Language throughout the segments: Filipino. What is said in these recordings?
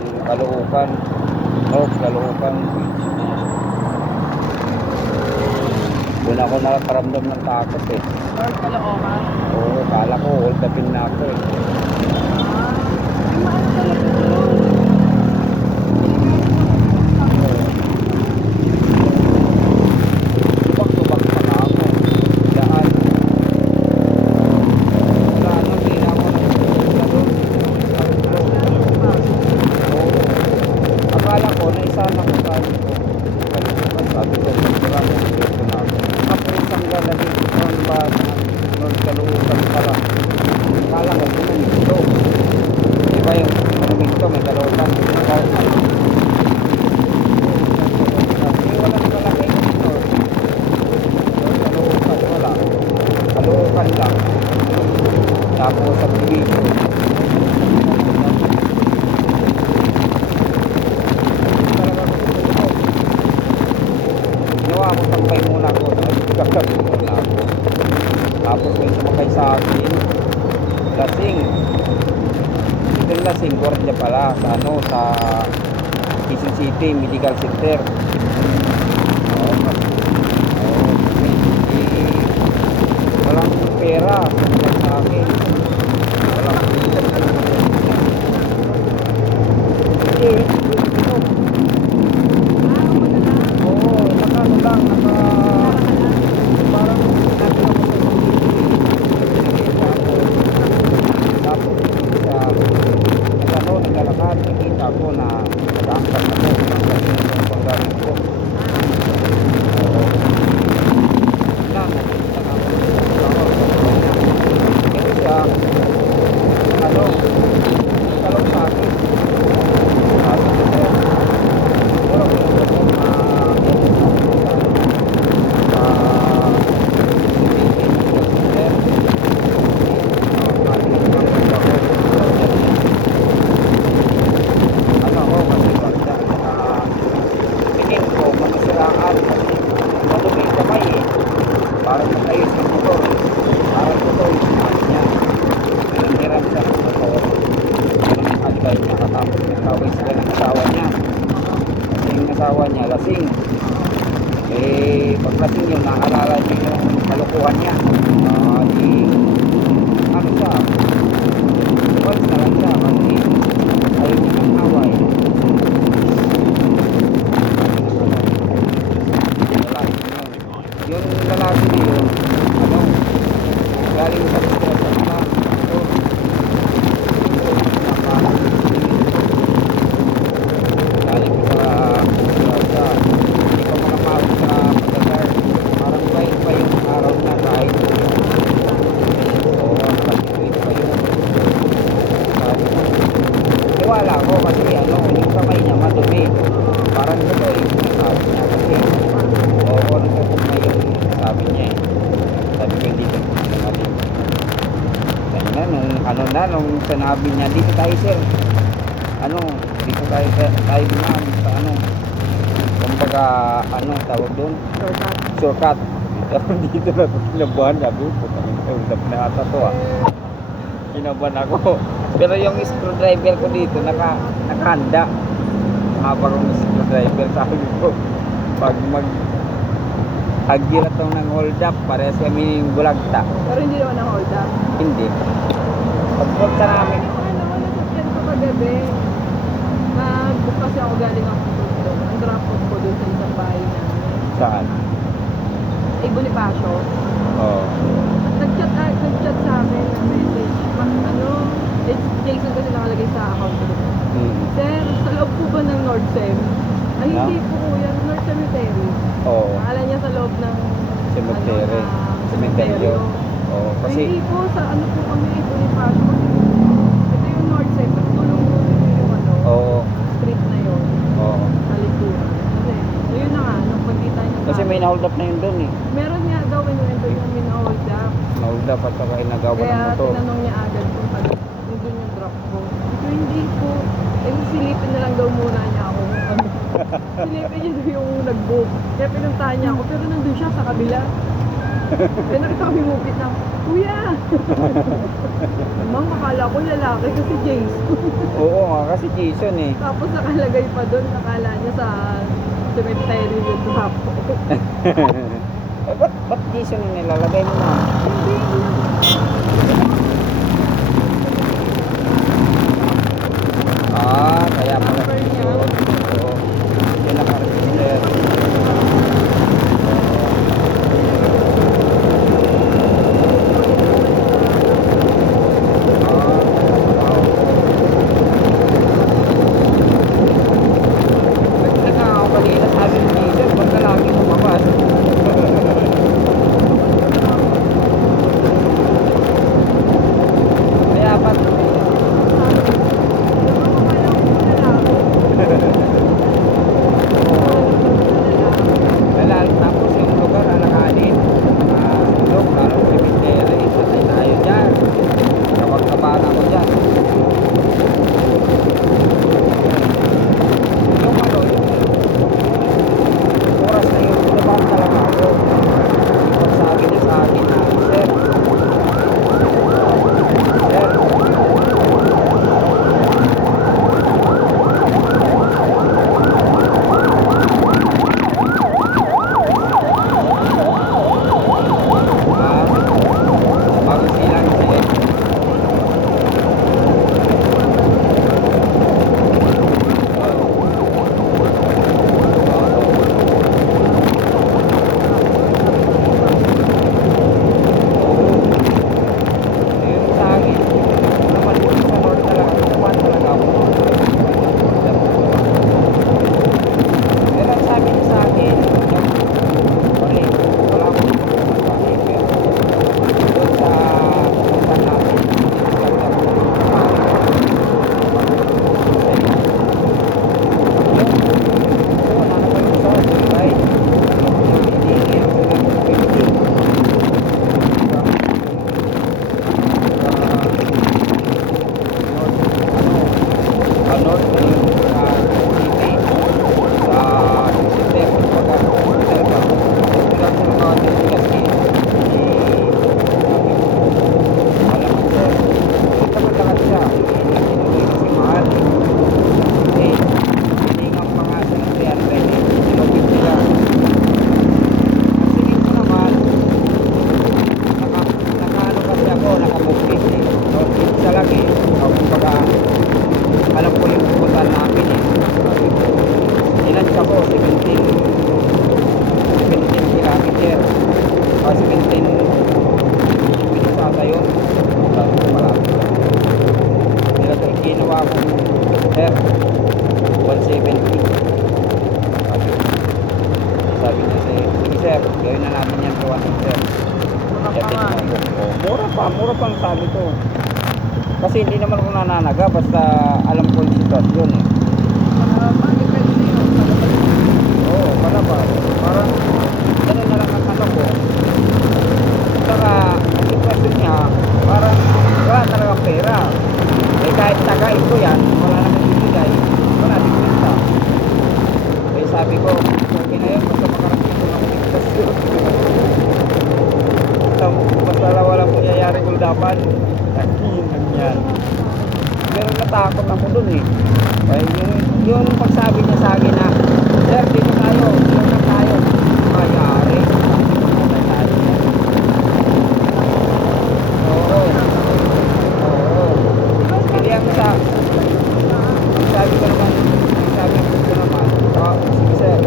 Caloocan, North Caloocan Beach. Doon ako nakaramdam ng takot eh. North Caloocan. Oo, kala ko hold upin na ako eh. Ay, maano talaga yun. Tubak-tubak pa na ako. Daan. Wala na, hindi na ako nagpupunta doon. Oo. Akala ko na isa na ko tayo ko. Sabi ko, marami ang dito na ako. Ako isang lalagay ang ba North Caloocan pala. Akala ko ito. Diba yung ito, may Caloocan. Wala nakalagay dito. Caloocan, wala. Caloocan lang. Tapos sa Bibigo. Ginawa ako, tambay muna ako. Nagkakag muna ako. Tapos yung sumakay sa akin, lasing. Itong lasing, gwardiya pala sa ano, sa Quezon City Medical Center. Oo, walang pera sa akin. Walang oo, nakano lang, parang tapos sa ano, naglalakad, nakita ko na nag-aangkat ako ng panggamit ko. Oo. Kasi siya, ano, talong sa akin. Sabi ko siya, siguro pinagod ko ano ako kasi tingin ko manisiraan kasi madumi yung kamay eh. Parang matayos yung motor. Parang ito yung sinabi niya. Hiram siya ng motor. At kahit nakatapos nagkaway sila ng asawa niya. Kasi yung asawa niya lasing. Eh pag lasing yun, naalala niya yung kalukuhan niya. Di ano siya, once na lang siya kasi ayaw niya ng away. Yung lalaki na yun, ano, galing sa mga sa mga galing sa hindi ko manapawag sa pagkakar. Parang bait pa yung araw na kahit oo, nakasituit pa yun. Tiwala ko kasi ano, yung kamay niya madumi. Parang ito yung sinasabi niya kasi oo, nagkakot na yung sabi niya eh. Sabi ko dito natin. Kaya nung sinabi niya, dito tayo sir. Ano, dito tayo dumaan sa ano. Kumbaga, ano, tawag doon? Shortcut. Dito na ito, kinabahan na doon. Putang na ata to ah. Kinabahan ako. Pero yung screwdriver ko dito, nakahanda. Habang yung screwdriver, sabi ko, pag agira to ng hold up, parehas kami yung bulagta. Pero hindi naman ang hold up. Hindi. Pagpunta namin, Nasakyan ko kagabi. Nag-book kasi ako galing ako doon. Ang drop off ko doon sa isang bahay namin. saan? Bonifacio. Oo. Nag-chat sa amin ng message. Ano, it's Jason kasi nakalagay sa account ko. Sir, sa loob po ba ng Nordsem? Ay, No? hindi po yan. North Cemetery. Oo. Akala niya sa loob ng Cemetery. cemetery. Oo. Ay, Kasi, hindi po, sa ano po kami, Bonifacio. Ito yung Nordsem. Tapos tulong yung ano, oo. street na yun. Oo. Sa likuran. Kasi, ayun na nga, nung pagkita niya Kasi may na-hold up na yun doon eh. meron nga daw, kinuwento yung min-hold up. Na-hold up at saka inagawa ng Kaya motor. tinanong niya agad kung ano, nandun yung drop ko. So, hindi po. Eh, silipin na lang daw muna niya ako. Silipin niya daw yung nag-book. Kaya pinuntahan niya ako, pero nandun siya sa kabila. Kaya nakita ko humupit na, Kuya! Mang, akala ko lalaki kasi Jason. Oo nga, kasi Jason eh. Tapos nakalagay pa doon, nakala niya sa cemetery with Rapo. Eh, ba't Jason yung nilalagay mo na? Hindi lang. Ah, kaya pala Number niya. Jason. Oo. Hindi naka-register. Nagtaka ako kanina, sabi ni Jason, ba't ka lagi lumabas? Kaya ba't lalaki tapos yung lugar alakanin, mga sulok, lalo cemetery, patay tayo dyan. Kapag kabana ko dyan. Yung ano, yung oras na yun, nabahan talaga ako. Pag sabi niya sa akin na, Sir, bagong silang sila. Yung sa akin, naman po sa North talaga, naman talaga ako. Pero ang sabi niya sa akin, wala, wala akong masasabi. Pero doon sa punta natin, discuss ako ng wala na kayo sa right? Hindi ako North city sa City kumbaga hotel ka hanggang sa mga hotel kasi alam mo sir ito matangad siya hindi kasi mahal eh hiningang pa nga sa 300 eh sinupit nila ang singin ko naman nakaano kasi ako nakamukis eh North sa lagi kumbaga alam ko yung pupuntahan namin eh. Inansya ko, 17 kilometer. 17 minutes ata yun. Sabi ko malapit lang. Nilagay, ginawa ko, sir, 170. Sabi niya, sige sir, gawin na natin yan to 1 sir. Mura pa ang sabi ko. Kasi hindi naman ako nananaga basta alam ko yung sitwasyon eh. Oo, pala ba? Parang gano'n na lang ang ano ko. Saka ang sitwasyon niya, parang wala talagang pera. Eh kahit tagain ko yan, wala naman bibigay. Wala din kwenta. Eh sabi ko, okay na yun, basta makarating ko ng sitwasyon. Basta walang mangyayari kung dapat. Nakihinang yan. Pero natakot ako dun eh. Kaya yung pagsabi niya sa akin na, Sir, dito tayo, dito tayo. Mayari. Patay tayo yan. Oo. Hindi ang sabi ko naman, sige sir.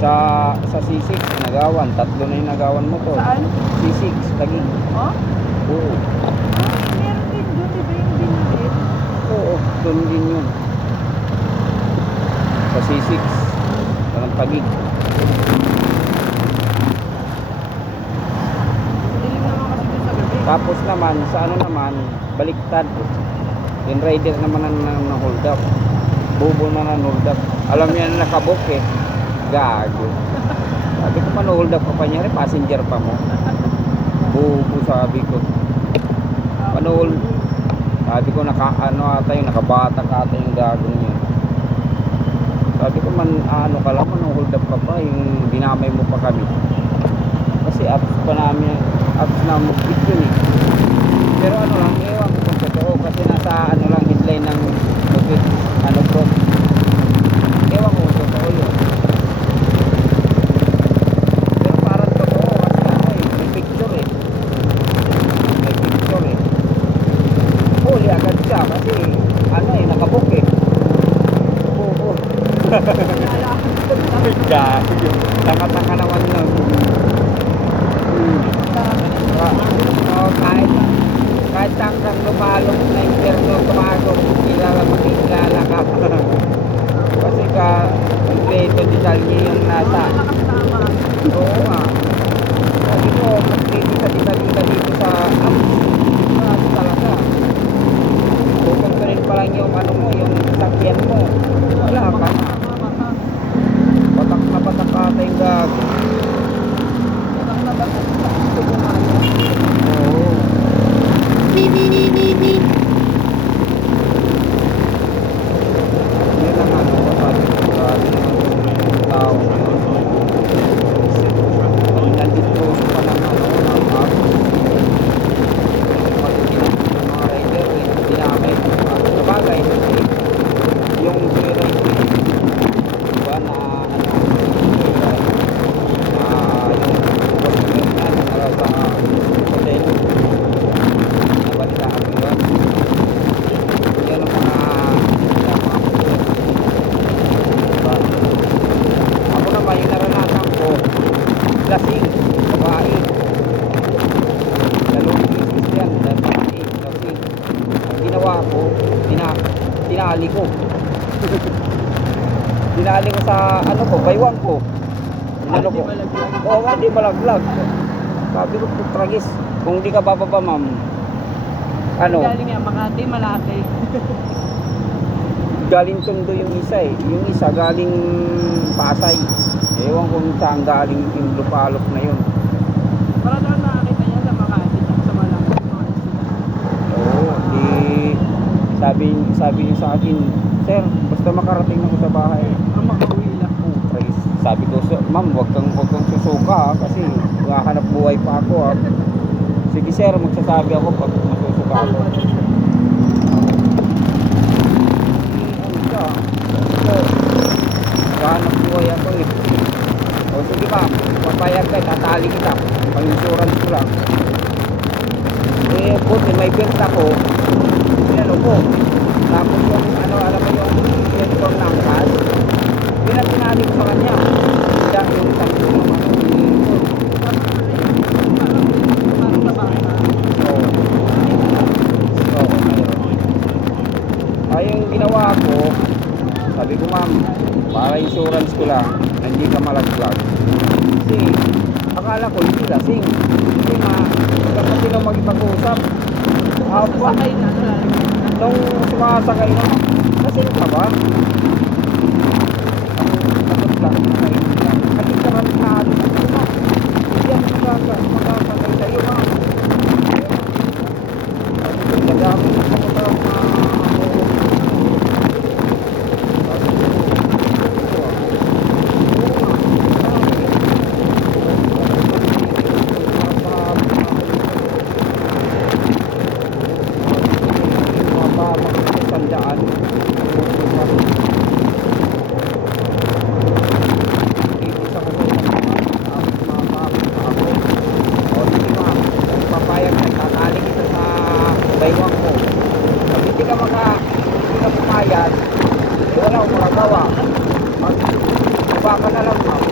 Sa C6 nagawan, 3 na yung nagawan mo to. Saan? C6 Taguig. Oh? Oo. Meron din doon, di ba yung binigit? Oo, doon din yun. Sa C6 ng Taguig. Dilim naman kasi doon sa gabi. Tapos naman sa ano naman, baliktad. Yung rider naman na hold up. Bubo na hold up. Alam niya na nakabook eh. Gago. Sabi ko man hold up ka pa niya rin, passenger pa mo. Bubo sabi ko. Ano, sabi ko ano ata yung nakabata ka ata yung gagong yun. Sabi ko man, ano ka lang, manong hold up ka pa, yung dinamay mo pa kami. Kasi apps pa namin, apps na mag-bit yun eh. Pero ano lang, ewan ko kung totoo, kasi nasa ano lang, headline ng ano bro. Ewan ko kung totoo yun. Pero parang totoo, kasi ano eh, may picture eh. May picture eh. Huli agad siya, kasi ano eh, nakabook eh. Oo. Gagi yun. Tanga-tanga naman yun. Kahit hanggang lumalong na interno tumasok, makikilala ka. Kasi ka, kompleto detalye yung nasa. Oo nga. Sabi ko, kompleto sa detalye ka dito sa apps. Marami talaga. Kukumpulin pa lang yung ano mo, yung sakyan mo. Wala ka na. Patak na patak ka tayong gago. Oo. Yun ang ano ko sabi ko sa tao ngayon. Nandito pa lang ano ng apps. Pag mga rider, dinamay ko pa. Sabagay, yung joyride ko diba na ano joyride na yung hotel na sa hotel nabalitaan ko yun. Yan ang mga diba? Ako naman yung naranasan ko lasing, babae dalawang business yan, babae, lasing. Ang ginawa ko, tinali ko dinali ko sa ano ko, baywang ko. Ano ko? Oo, hindi malaglag. Sabi ko, tragis. Kung di ka bababa, ma'am. Ano? Galing yan, Makati, Malate. Galing Tondo yung isa eh. Yung isa galing Pasay. Ewan ko kung saan galing yung lupalop na yun. Para daw nakakita niya sa Makati at sa Malate. Oo, di sabi niya sa akin, sir, basta makarating ako sa bahay. Ang makauwi lang. Tragis. Sabi ko, ma'am, wag kang susuka ha, kasi hahanap buhay pa ako ha. Sige sir, magsasabi ako pag masusuka ako. Ano siya? So, hahanap buhay ako eh. O sige ma'am, papayag ka, tatali kita. Pang-insurance ko lang. Eh, buti may belt ako. Ano ko? Tapos yung ano, alam mo yung uniform ng cash. Pinapinali ko sa kanya. Kaya yung sabi ko naman yung uniform. Ay, yung ginawa ko, sabi ko ma'am, para insurance ko lang, na hindi ka malaglag. Kasi, akala ko hindi lasing. Kasi dapat sila magpag-usap. Sakay na. Nung sumasakay na, lasing ka ba? Takot lang, kasi karantado na ito na. Yan, makakasakay sa'yo ma'am. Nagamit ko mo ito baywang ko. Pag hindi ka pumayag, wala akong magagawa. Magbuka ka na lang ma'am.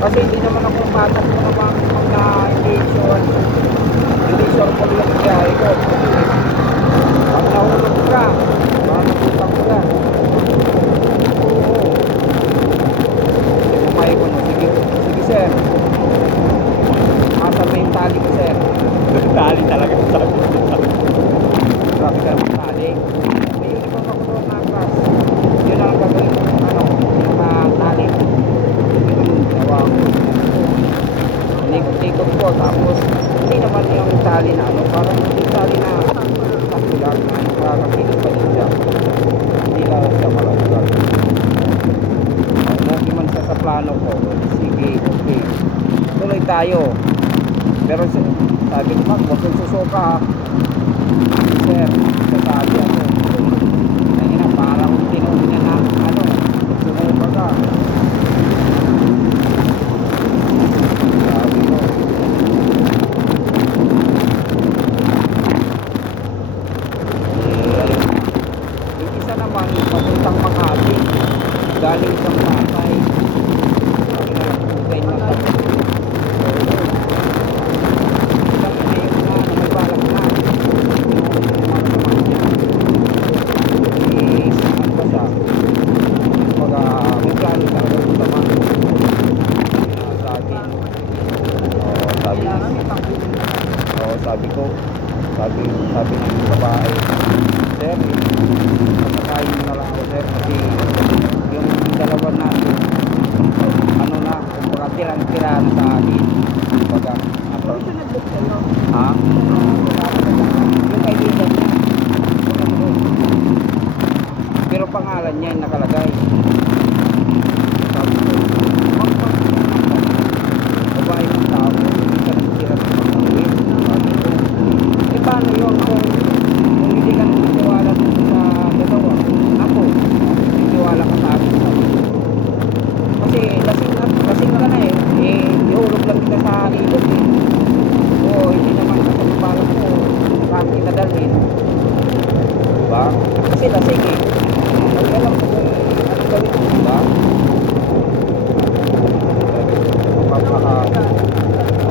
Kasi hindi naman ako patak mo naman na hindi sure ko yung nangyari ko. Pag nahulog ka, makakutang ko lang. Oo. Hindi pumayag ko no. Sige sir. Asa may tali ko sir. Tali talaga sa akin. tayo. Pero sabi ko, ma'am, huwag kang susuka ha. Sir, sasabi ako. Kaya na, parang tinuhin niya na, ano, sumuka ka. Sabi ko. Yung isa naman, papuntang Makati. Galing sa Pasay. Sabi na, putay na tayo. Sabi ng babae, sir, masakayin mo na lang ako, sir, kasi yung dalawa natin, ano na, kumbaga tirang-tira na sa akin. Kumbaga, Pero siya nag-book sa'yo. ha? Yung kaibigan niya. Pero pangalan niya yung nakalagay. Sabi ko, babae ng tao, hindi ka nagtira sa pagkawin. Sabi ko, paano yun kung hindi ka nagtitiwala sa dalawa? Ako, nagtitiwala ka sa akin. Kasi lasing ka na eh. Ihulog lang kita sa ilog eh. O hindi naman sa pagpapalang mo, saan kita dalhin. Diba? Kasi lasing eh. Hindi ka lang kung anong gawin mo, diba?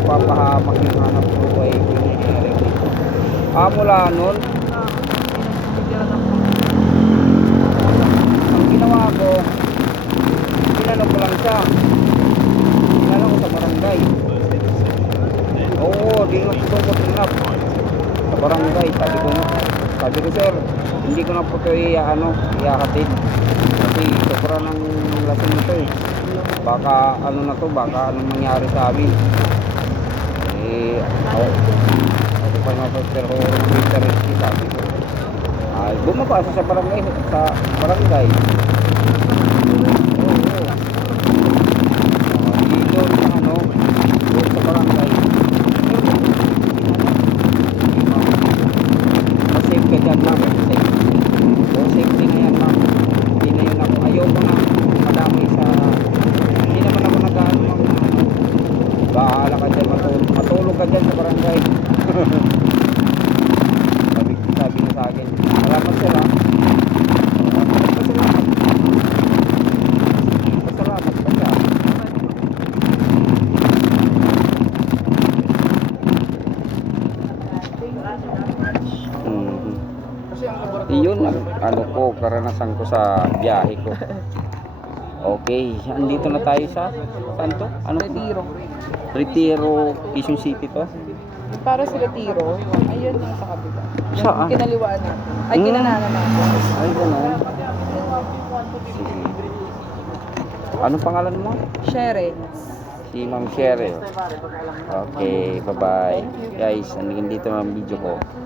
Mapapahamak yung hanap buhay pinahiri. Mula nun, ang ginawa ko, tinanong ko lang siya. Tinanong ko sa barangay. Oo, di nga po ko tinanap sa barangay. Sabi ko, sir, hindi ko na po ito iyahatid. Kasi sobra ng lasing ito eh. Baka ano na to, baka anong mangyari sa amin. Pero sabi ko, bumaba sa barangay. Doon sa barangay. Safe ka dyan, ma'am. Safety na yan, ma'am. Hindi na yun ako. Ayoko na madami sa... Hindi naman ako nag-ano. Bahala ka dyan, matulog ka dyan sa barangay. Sabi na sa akin, salamat sir ha. Pasalamat pa siya. Yun ang karanasan ko sa biyahe ko. Okay, andito na tayo sa saan to? Retiro, Quezon City to. Para sa Retiro, ayun yung sa kabila. Saan? Kinaliwaan natin. Ay, kinananan natin. Ay, gano'n. Sige. Ano pangalan mo? Shere. Si Ma'am Cheryl. Okay, bye-bye. Guys, andito na ang video ko.